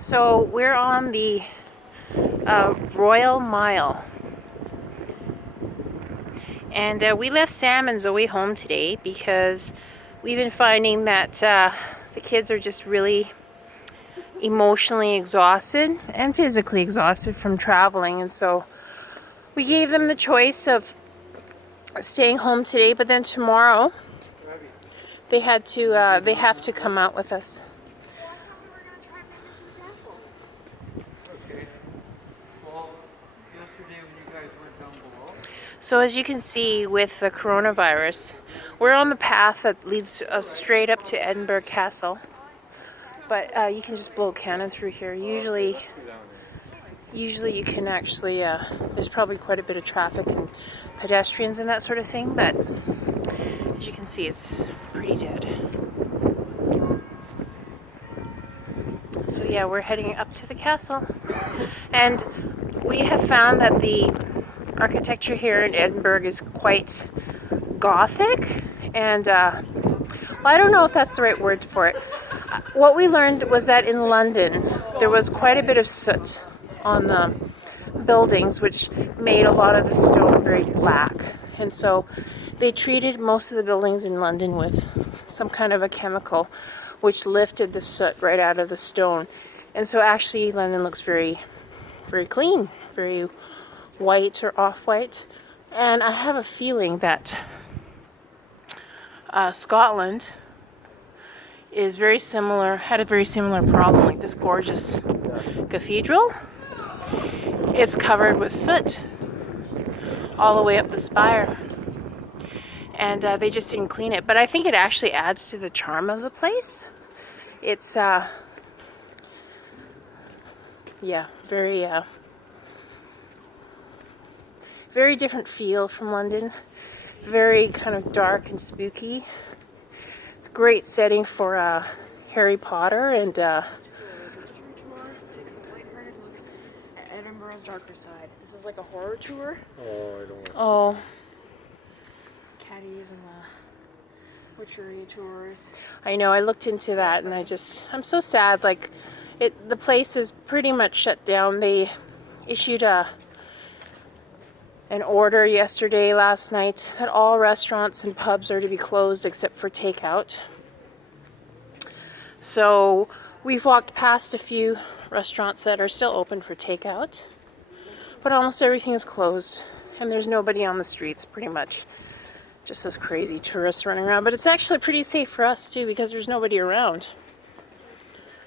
So we're on the Royal Mile, and we left Sam and Zoe home today because we've been finding that the kids are just really emotionally exhausted and physically exhausted from traveling, and so we gave them the choice of staying home today, but then tomorrow they have to come out with us. So as you can see, with the coronavirus, we're on the path that leads us straight up to Edinburgh Castle. But you can just blow a cannon through here. Usually you can actually, there's probably quite a bit of traffic and pedestrians and that sort of thing, but as you can see, it's pretty dead. So yeah, we're heading up to the castle. And we have found that the architecture here in Edinburgh is quite Gothic, and well, I don't know if that's the right word for it. What we learned was that in London there was quite a bit of soot on the buildings, which made a lot of the stone very black, and so they treated most of the buildings in London with some kind of a chemical which lifted the soot right out of the stone, and so actually London looks very, very clean, very white or off-white. And I have a feeling that Scotland is very similar, had a very similar problem. Like this gorgeous cathedral, it's covered with soot all the way up the spire, and they just didn't clean it. But I think it actually adds to the charm of the place. It's yeah, very different feel from London. Very kind of dark and spooky. It's a great setting for Harry Potter and Take some lighthearted looks at Edinburgh's darker side. This is like a horror tour. Oh, I don't want to. oh, Caddies and the witchery tours. I know, I looked into that and I'm so sad. Like the place is pretty much shut down. They issued an order last night that all restaurants and pubs are to be closed except for takeout. So we've walked past a few restaurants that are still open for takeout, but almost everything is closed and there's nobody on the streets, pretty much. Just those crazy tourists running around, but it's actually pretty safe for us too because there's nobody around.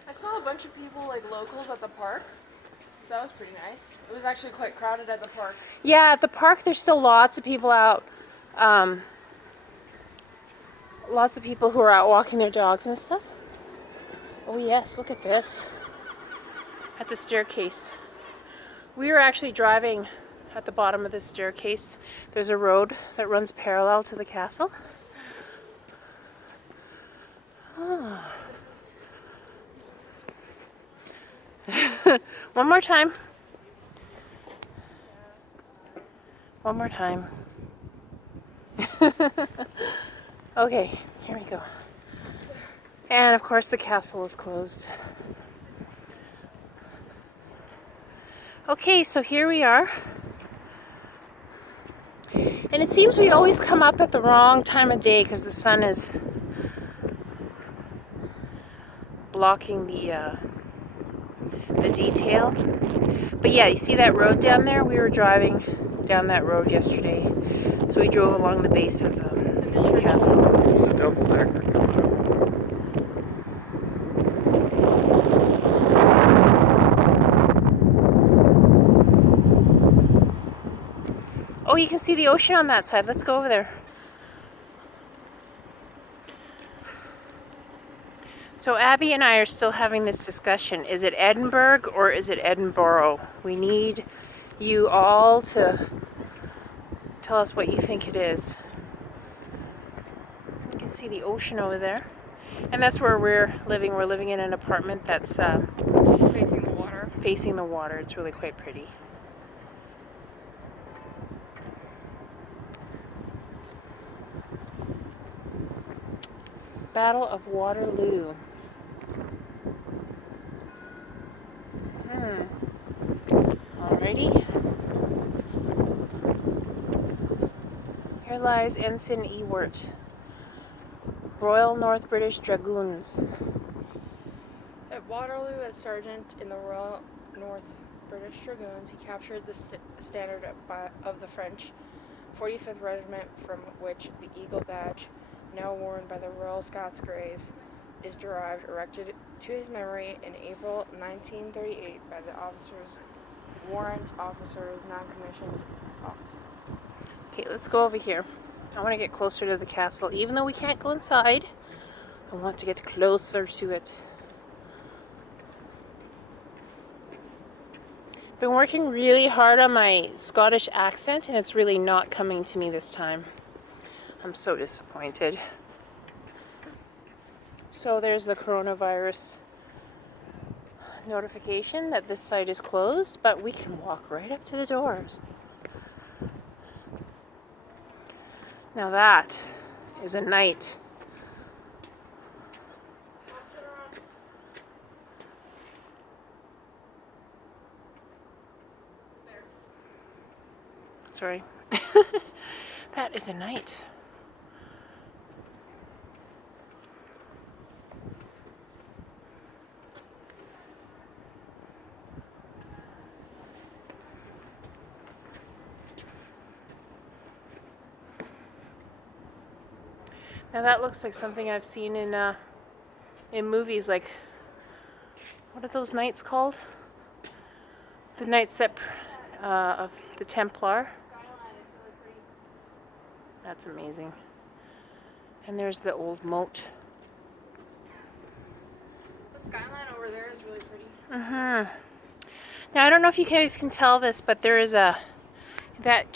I saw a bunch of people, like locals, at the park. That was pretty nice. It was actually quite crowded at the park. Yeah, at the park there's still lots of people out. Lots of people who are out walking their dogs and stuff. Oh yes, look at this. That's a staircase. We were actually driving at the bottom of this staircase. There's a road that runs parallel to the castle. Oh. One more time. One more time. Okay, here we go. And of course the castle is closed. Okay, so here we are. And it seems we always come up at the wrong time of day because the sun is blocking the detail. But yeah, you see that road down there? We were driving down that road yesterday. So we drove along the base of the castle. There's a double decker coming up. Oh, you can see the ocean on that side. Let's go over there. So Abby and I are still having this discussion. Is it Edinburgh or is it Edinburgh? We need you all to tell us what you think it is. You can see the ocean over there. And that's where we're living. We're living in an apartment that's Facing the water. facing the water. It's really quite pretty. Battle of Waterloo. Alrighty. Here lies Ensign Ewart, Royal North British Dragoons. At Waterloo, as sergeant in the Royal North British Dragoons, he captured the standard of the French 45th Regiment, from which the Eagle Badge, now worn by the Royal Scots Greys, is derived, erected to his memory in April 1938 by the officers, warrant officers, non-commissioned officers. Okay, let's go over here. I want to get closer to the castle. Even though we can't go inside, I want to get closer to it. Been working really hard on my Scottish accent, and it's really not coming to me this time. I'm so disappointed. So there's the coronavirus notification that this site is closed, but we can walk right up to the doors. Now that is a night. Sorry. That is a night. Now that looks like something I've seen in movies, like, what are those knights called? The knights that of the Templar. Skyline is really pretty. That's amazing. And there's the old moat. The skyline over there is really pretty. Now I don't know if you guys can tell this, but there is that